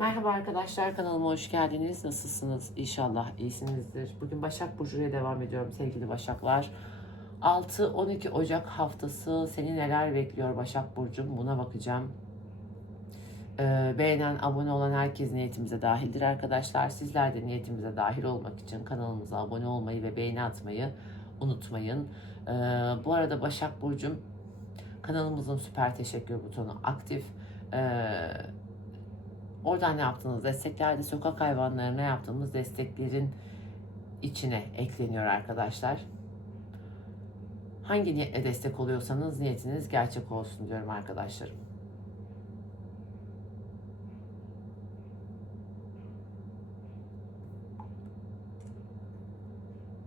Merhaba arkadaşlar kanalıma hoş geldiniz. Nasılsınız? İnşallah iyisinizdir. Bugün Başak Burcu'ya devam ediyorum sevgili Başaklar. 6-12 Ocak haftası seni neler bekliyor Başak Burcu'm buna bakacağım. Ee, beğenen, abone olan herkes niyetimize dahildir arkadaşlar. Sizler de niyetimize dahil olmak için kanalımıza abone olmayı ve beğeni atmayı unutmayın. Ee, bu arada Başak Burcu'm kanalımızın süper teşekkür butonu aktif. Ee, Oradan yaptığınız desteklerde sokak hayvanlarına yaptığımız desteklerin içine ekleniyor arkadaşlar. Hangi niyetle destek oluyorsanız niyetiniz gerçek olsun diyorum arkadaşlarım.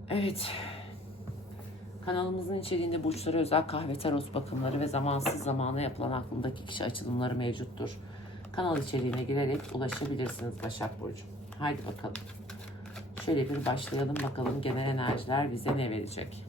Evet. Kanalımızın içeriğinde burçlara özel kahve tarot bakımları ve zamansız zamana yapılan aklındaki kişi açılımları mevcuttur. Kanal içeriğine girerek ulaşabilirsiniz Başak Burcu. Haydi bakalım. Şöyle bir başlayalım bakalım genel enerjiler bize ne verecek?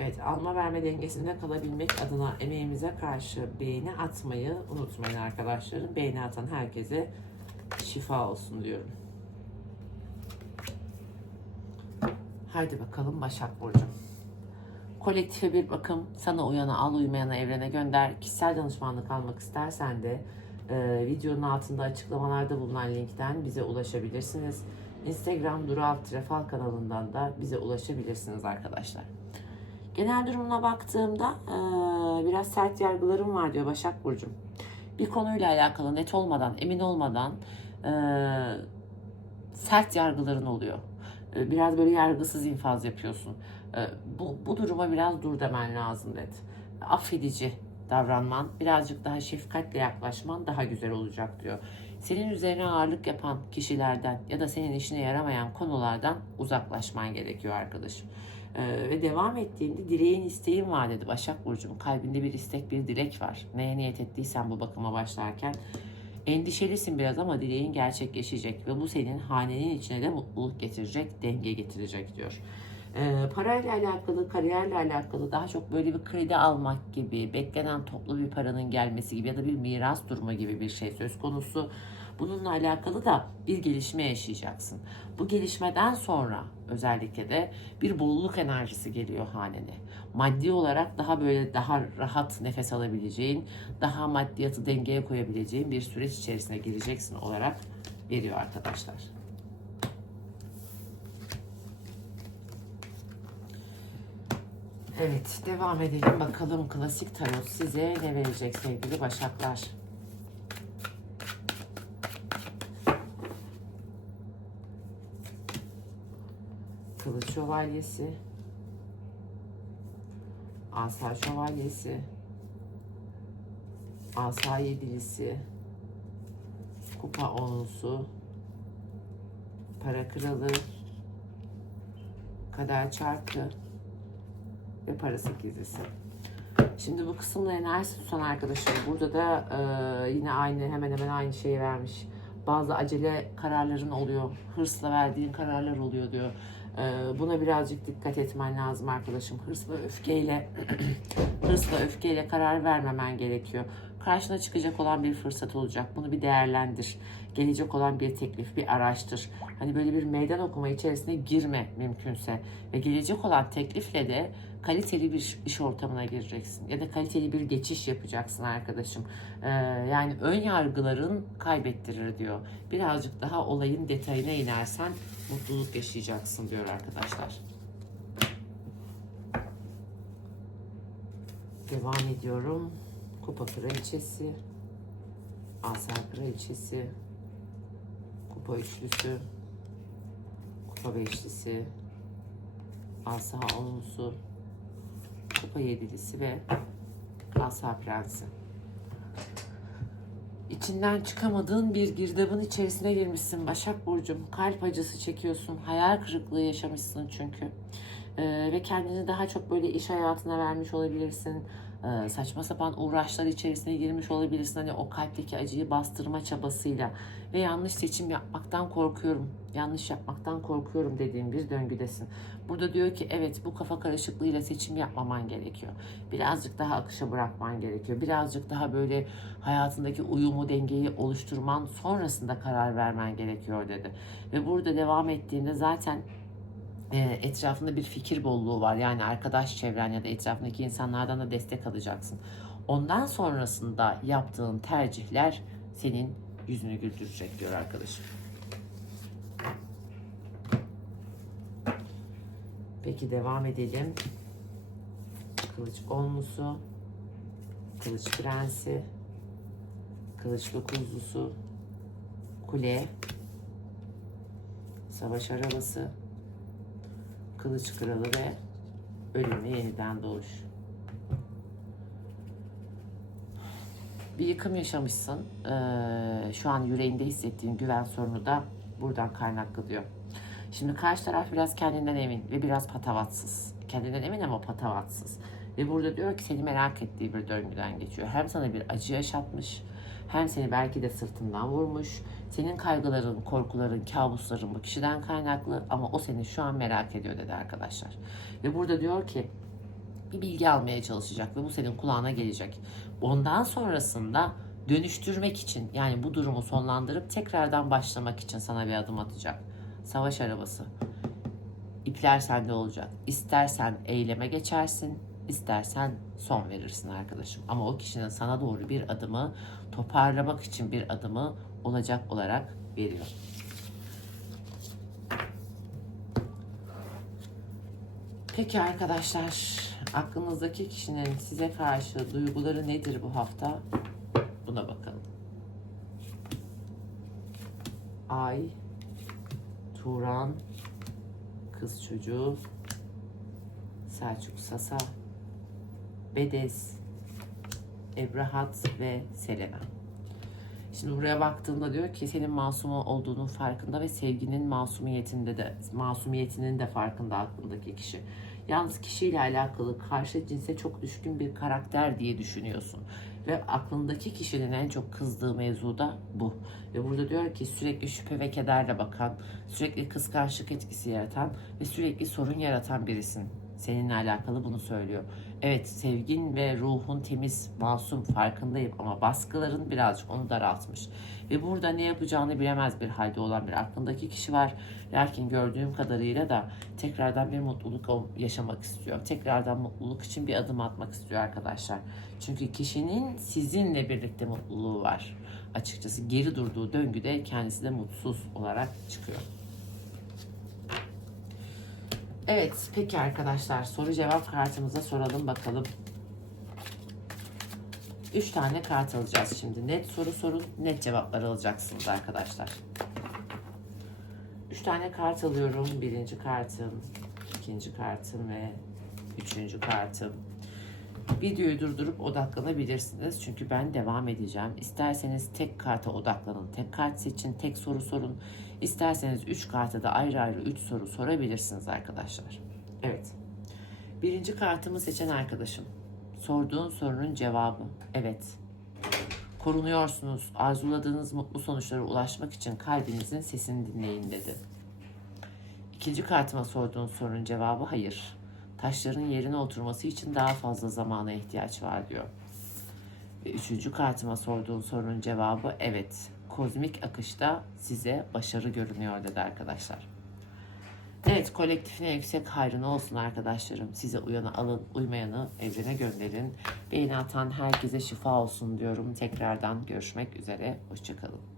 Evet, alma verme dengesinde kalabilmek adına emeğimize karşı beğeni atmayı unutmayın arkadaşlarım. Beğeni atan herkese şifa olsun diyorum. Haydi bakalım Başak Burcu. Kolektife bir bakım sana uyana al uymayana evrene gönder. Kişisel danışmanlık almak istersen de e, videonun altında açıklamalarda bulunan linkten bize ulaşabilirsiniz. Instagram Dural Trefal kanalından da bize ulaşabilirsiniz arkadaşlar. Genel durumuna baktığımda eee, biraz sert yargılarım var diyor Başak Burcu'm. Bir konuyla alakalı net olmadan, emin olmadan eee, sert yargıların oluyor. Eee, Biraz böyle yargısız infaz yapıyorsun. Bu, bu duruma biraz dur demen lazım dedi. Affedici davranman, birazcık daha şefkatle yaklaşman daha güzel olacak diyor. Senin üzerine ağırlık yapan kişilerden ya da senin işine yaramayan konulardan uzaklaşman gerekiyor arkadaşım. Ee, ve devam ettiğinde dileğin isteğin var dedi Başak Burcu'm. Kalbinde bir istek bir dilek var. Neye niyet ettiysen bu bakıma başlarken. Endişelisin biraz ama dileğin gerçekleşecek ve bu senin hanenin içine de mutluluk getirecek, denge getirecek diyor. Ee, parayla alakalı, kariyerle alakalı daha çok böyle bir kredi almak gibi, beklenen toplu bir paranın gelmesi gibi ya da bir miras durumu gibi bir şey söz konusu. Bununla alakalı da bir gelişme yaşayacaksın. Bu gelişmeden sonra özellikle de bir bolluk enerjisi geliyor hanene. Maddi olarak daha böyle daha rahat nefes alabileceğin, daha maddiyatı dengeye koyabileceğin bir süreç içerisine gireceksin olarak veriyor arkadaşlar. Evet, devam edelim bakalım klasik tarot size ne verecek sevgili başaklar. Kılıç şövalyesi, asa şövalyesi, asa yedilisi, kupa onlusu, para kralı, kader çarkı ve para sekizlisi. Şimdi bu kısımda enerjisi tutan arkadaşım burada da e, yine aynı hemen hemen aynı şeyi vermiş. Bazı acele kararların oluyor. Hırsla verdiğin kararlar oluyor diyor. E, buna birazcık dikkat etmen lazım arkadaşım. Hırs ve öfkeyle hırsla öfkeyle karar vermemen gerekiyor. Karşına çıkacak olan bir fırsat olacak. Bunu bir değerlendir. Gelecek olan bir teklif, bir araştır. Hani böyle bir meydan okuma içerisine girme mümkünse. Ve gelecek olan teklifle de kaliteli bir iş ortamına gireceksin. Ya da kaliteli bir geçiş yapacaksın arkadaşım. Ee, yani ön yargıların kaybettirir diyor. Birazcık daha olayın detayına inersen mutluluk yaşayacaksın diyor arkadaşlar. Devam ediyorum. Kupa kraliçesi, asa kraliçesi, kupa üçlüsü, kupa beşlisi, asa onlusu, kupa yedilisi ve asa prensi. İçinden çıkamadığın bir girdabın içerisine girmişsin Başak Burcu'm. Kalp acısı çekiyorsun. Hayal kırıklığı yaşamışsın çünkü. Ee, ve kendini daha çok böyle iş hayatına vermiş olabilirsin. Ee, saçma sapan uğraşlar içerisine girmiş olabilirsin. Hani o kalpteki acıyı bastırma çabasıyla ve yanlış seçim yapmaktan korkuyorum. Yanlış yapmaktan korkuyorum dediğin bir döngüdesin. Burada diyor ki evet bu kafa karışıklığıyla seçim yapmaman gerekiyor. Birazcık daha akışa bırakman gerekiyor. Birazcık daha böyle hayatındaki uyumu, dengeyi oluşturman sonrasında karar vermen gerekiyor dedi. Ve burada devam ettiğinde zaten e, etrafında bir fikir bolluğu var. Yani arkadaş çevren ya da etrafındaki insanlardan da destek alacaksın. Ondan sonrasında yaptığın tercihler senin yüzünü güldürecek diyor arkadaşım. Peki devam edelim. Kılıç onlusu, kılıç prensi, kılıç dokuzlusu, kule, savaş arabası, kılıç kralı ve ölümle yeniden doğuş. Bir yıkım yaşamışsın. Ee, şu an yüreğinde hissettiğin güven sorunu da buradan kaynaklı. Şimdi karşı taraf biraz kendinden emin ve biraz patavatsız. Kendinden emin ama patavatsız. Ve burada diyor ki seni merak ettiği bir döngüden geçiyor. Hem sana bir acı yaşatmış, hem seni belki de sırtından vurmuş. Senin kaygıların, korkuların, kabusların bu kişiden kaynaklı ama o seni şu an merak ediyor dedi arkadaşlar. Ve burada diyor ki bir bilgi almaya çalışacak ve bu senin kulağına gelecek. Ondan sonrasında dönüştürmek için yani bu durumu sonlandırıp tekrardan başlamak için sana bir adım atacak. Savaş arabası. İpler sende olacak. İstersen eyleme geçersin, istersen son verirsin arkadaşım. Ama o kişinin sana doğru bir adımı toparlamak için bir adımı olacak olarak veriyor. Peki arkadaşlar, aklınızdaki kişinin size karşı duyguları nedir bu hafta? Buna bakalım. Ay, Turan, kız çocuğu, Selçuk Sasa, Bedez, Ebrahat ve Selena. Şimdi buraya baktığımda diyor ki senin masum olduğunun farkında ve sevginin masumiyetinde de masumiyetinin de farkında aklındaki kişi. Yalnız kişiyle alakalı karşı cinse çok düşkün bir karakter diye düşünüyorsun. Ve aklındaki kişinin en çok kızdığı mevzu da bu. Ve burada diyor ki sürekli şüphe ve kederle bakan, sürekli kıskançlık etkisi yaratan ve sürekli sorun yaratan birisin. Seninle alakalı bunu söylüyor. Evet sevgin ve ruhun temiz, masum farkındayım ama baskıların birazcık onu daraltmış. Ve burada ne yapacağını bilemez bir halde olan bir aklındaki kişi var. Lakin gördüğüm kadarıyla da tekrardan bir mutluluk yaşamak istiyor. Tekrardan mutluluk için bir adım atmak istiyor arkadaşlar. Çünkü kişinin sizinle birlikte mutluluğu var. Açıkçası geri durduğu döngüde kendisi de mutsuz olarak çıkıyor. Evet, peki arkadaşlar soru cevap kartımıza soralım bakalım. Üç tane kart alacağız şimdi. Net soru sorun, net cevaplar alacaksınız arkadaşlar. Üç tane kart alıyorum. Birinci kartım, ikinci kartım ve üçüncü kartım. Videoyu durdurup odaklanabilirsiniz. Çünkü ben devam edeceğim. İsterseniz tek karta odaklanın. Tek kart seçin, tek soru sorun. İsterseniz üç karta da ayrı ayrı üç soru sorabilirsiniz arkadaşlar. Evet. Birinci kartımı seçen arkadaşım. Sorduğun sorunun cevabı evet. Korunuyorsunuz. Arzuladığınız mutlu sonuçlara ulaşmak için kalbinizin sesini dinleyin dedi. İkinci kartıma sorduğun sorunun cevabı hayır. Taşların yerine oturması için daha fazla zamana ihtiyaç var diyor. Ve üçüncü kartıma sorduğun sorunun cevabı evet. Kozmik akışta size başarı görünüyor dedi arkadaşlar. Evet kolektifine yüksek hayrına olsun arkadaşlarım. Size uyanı alın, uymayanı evrene gönderin. Beğeni atan herkese şifa olsun diyorum. Tekrardan görüşmek üzere. Hoşçakalın.